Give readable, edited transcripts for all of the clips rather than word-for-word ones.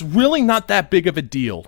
It's really not that big of a deal.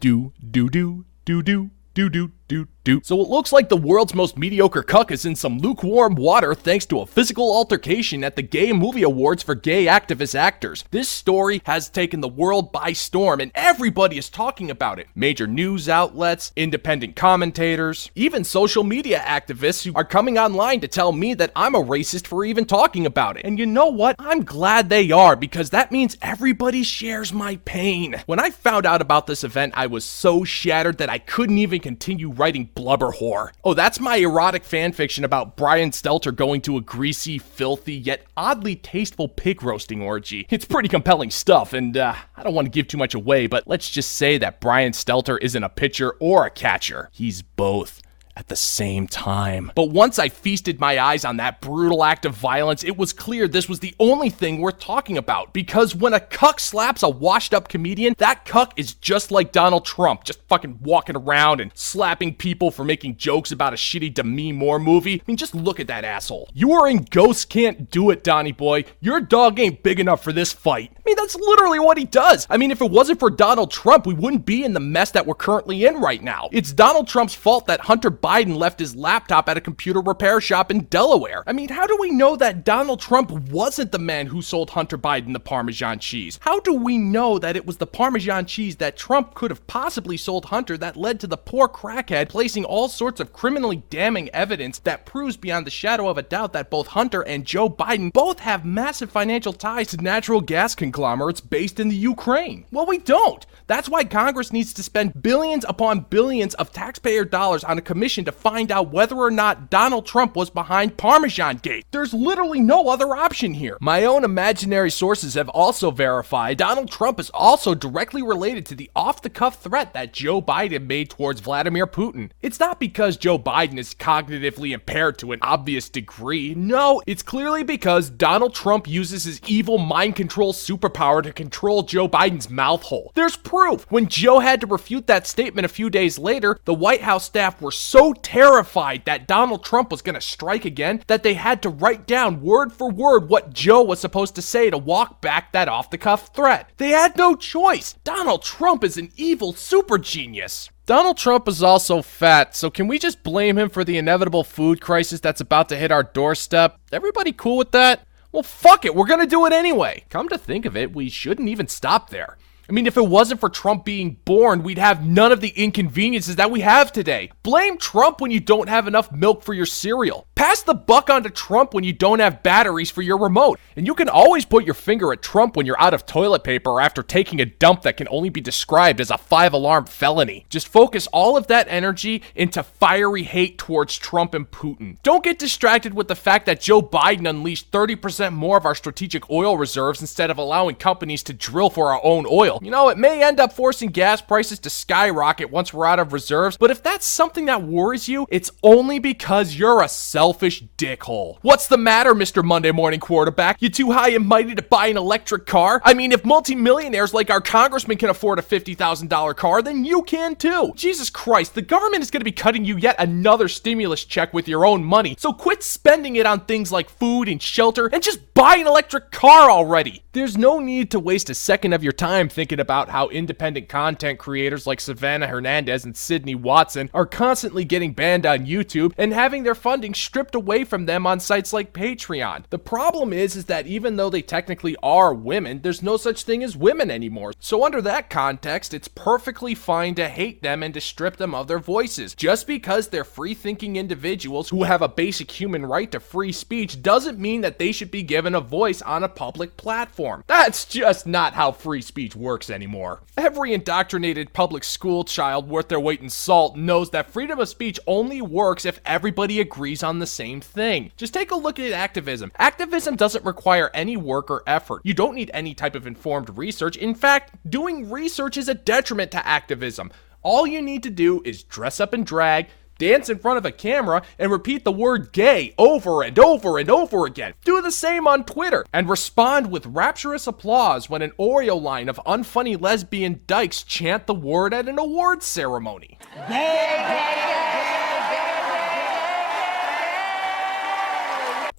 So it looks like the world's most mediocre cuck is in some lukewarm water thanks to a physical altercation at the Gay Movie Awards for gay activist actors. This story has taken the world by storm and everybody is talking about it. Major news outlets, independent commentators, even social media activists who are coming online to tell me that I'm a racist for even talking about it. And you know what? I'm glad they are, because that means everybody shares my pain. When I found out about this event, I was so shattered that I couldn't even continue writing blubber whore. Oh, that's my erotic fanfiction about Brian Stelter going to a greasy, filthy, yet oddly tasteful pig roasting orgy. It's pretty compelling stuff, and I don't want to give too much away, but let's just say that Brian Stelter isn't a pitcher or a catcher. He's both at the same time. But once I feasted my eyes on that brutal act of violence, it was clear this was the only thing worth talking about. Because when a cuck slaps a washed up comedian, that cuck is just like Donald Trump, just fucking walking around and slapping people for making jokes about a shitty Demi Moore movie. I mean, just look at that asshole. You are in Ghosts Can't Do It, Donnie boy. Your dog ain't big enough for this fight. I mean, that's literally what he does. I mean, if it wasn't for Donald Trump, we wouldn't be in the mess that we're currently in right now. It's Donald Trump's fault that Hunter Biden left his laptop at a computer repair shop in Delaware. I mean, how do we know that Donald Trump wasn't the man who sold Hunter Biden the Parmesan cheese? How do we know that it was the Parmesan cheese that Trump could have possibly sold Hunter that led to the poor crackhead placing all sorts of criminally damning evidence that proves beyond the shadow of a doubt that both Hunter and Joe Biden both have massive financial ties to natural gas conglomerates based in the Ukraine? Well, we don't. That's why Congress needs to spend billions upon billions of taxpayer dollars on a commission to find out whether or not Donald Trump was behind Parmesan Gate. There's literally no other option here. My own imaginary sources have also verified Donald Trump is also directly related to the off-the-cuff threat that Joe Biden made towards Vladimir Putin. It's not because Joe Biden is cognitively impaired to an obvious degree. No, it's clearly because Donald Trump uses his evil mind control superpower to control Joe Biden's mouth hole. There's proof. When Joe had to refute that statement a few days later, the White House staff were so terrified that Donald Trump was going to strike again that they had to write down word for word what Joe was supposed to say to walk back that off-the-cuff threat. They had no choice. Donald Trump is an evil super genius. Donald Trump is also fat, so can we just blame him for the inevitable food crisis that's about to hit our doorstep? Everybody cool with that? Well, fuck it, we're gonna do it anyway. Come to think of it, we shouldn't even stop there. I mean, if it wasn't for Trump being born, we'd have none of the inconveniences that we have today. Blame Trump when you don't have enough milk for your cereal. Pass the buck on to Trump when you don't have batteries for your remote. And you can always put your finger at Trump when you're out of toilet paper after taking a dump that can only be described as a 5-alarm felony. Just focus all of that energy into fiery hate towards Trump and Putin. Don't get distracted with the fact that Joe Biden unleashed 30% more of our strategic oil reserves instead of allowing companies to drill for our own oil. You know, it may end up forcing gas prices to skyrocket once we're out of reserves, but if that's something that worries you, it's only because you're a selfish dickhole. What's the matter, Mr. Monday Morning Quarterback? You too high and mighty to buy an electric car? I mean, if multimillionaires like our congressman can afford a $50,000 car, then you can too. Jesus Christ, the government is going to be cutting you yet another stimulus check with your own money, so quit spending it on things like food and shelter and just buy an electric car already. There's no need to waste a second of your time thinking about how independent content creators like Savannah Hernandez and Sydney Watson are constantly getting banned on YouTube and having their funding stripped away from them on sites like Patreon. The problem is that even though they technically are women, there's no such thing as women anymore. So under that context, it's perfectly fine to hate them and to strip them of their voices. Just because they're free-thinking individuals who have a basic human right to free speech doesn't mean that they should be given a voice on a public platform. That's just not how free speech works anymore. Every indoctrinated public school child worth their weight in salt knows that freedom of speech only works if everybody agrees on the same thing. Just take a look at activism. Activism doesn't require any work or effort. You don't need any type of informed research. In fact, doing research is a detriment to activism. All you need to do is dress up in drag, dance in front of a camera, and repeat the word gay over and over and over again. Do the same on Twitter, and respond with rapturous applause when an Oreo line of unfunny lesbian dykes chant the word at an awards ceremony.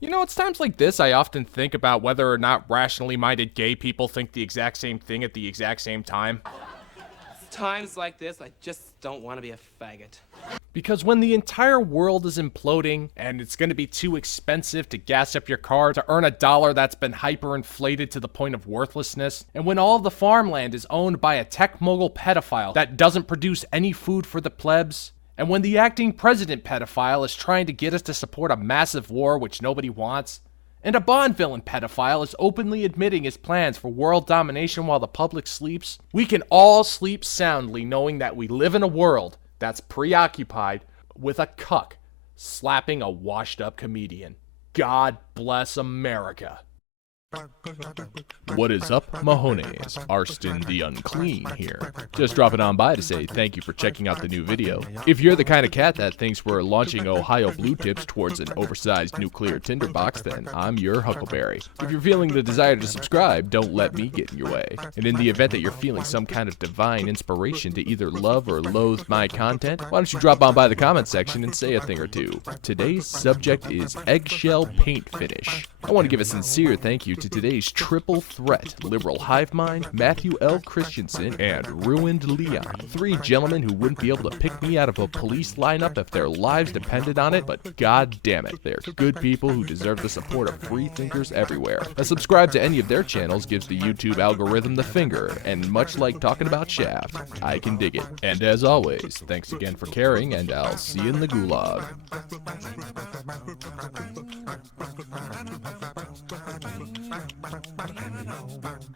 You know, it's times like this I often think about whether or not rationally minded gay people think the exact same thing at the exact same time. Times like this, I just don't want to be a faggot. Because when the entire world is imploding and it's going to be too expensive to gas up your car to earn a dollar that's been hyperinflated to the point of worthlessness, and when all of the farmland is owned by a tech mogul pedophile that doesn't produce any food for the plebs, and when the acting president pedophile is trying to get us to support a massive war which nobody wants, and a Bond villain pedophile is openly admitting his plans for world domination while the public sleeps, we can all sleep soundly knowing that we live in a world that's preoccupied with a cuck slapping a washed-up comedian. God bless America. What is up, Mahones? Arston the Unclean here. Just dropping on by to say thank you for checking out the new video. If you're the kind of cat that thinks we're launching Ohio Blue Tips towards an oversized nuclear tinderbox, then I'm your Huckleberry. If you're feeling the desire to subscribe, don't let me get in your way. And in the event that you're feeling some kind of divine inspiration to either love or loathe my content, why don't you drop on by the comment section and say a thing or two. Today's subject is eggshell paint finish. I want to give a sincere thank you to today's triple threat, Liberal Hive Mind, Matthew L. Christensen, and Ruined Leon. 3 gentlemen who wouldn't be able to pick me out of a police lineup if their lives depended on it, but god damn it, they're good people who deserve the support of free thinkers everywhere. A subscribe to any of their channels gives the YouTube algorithm the finger, and much like talking about Shaft, I can dig it. And as always, thanks again for caring, and I'll see you in the gulag.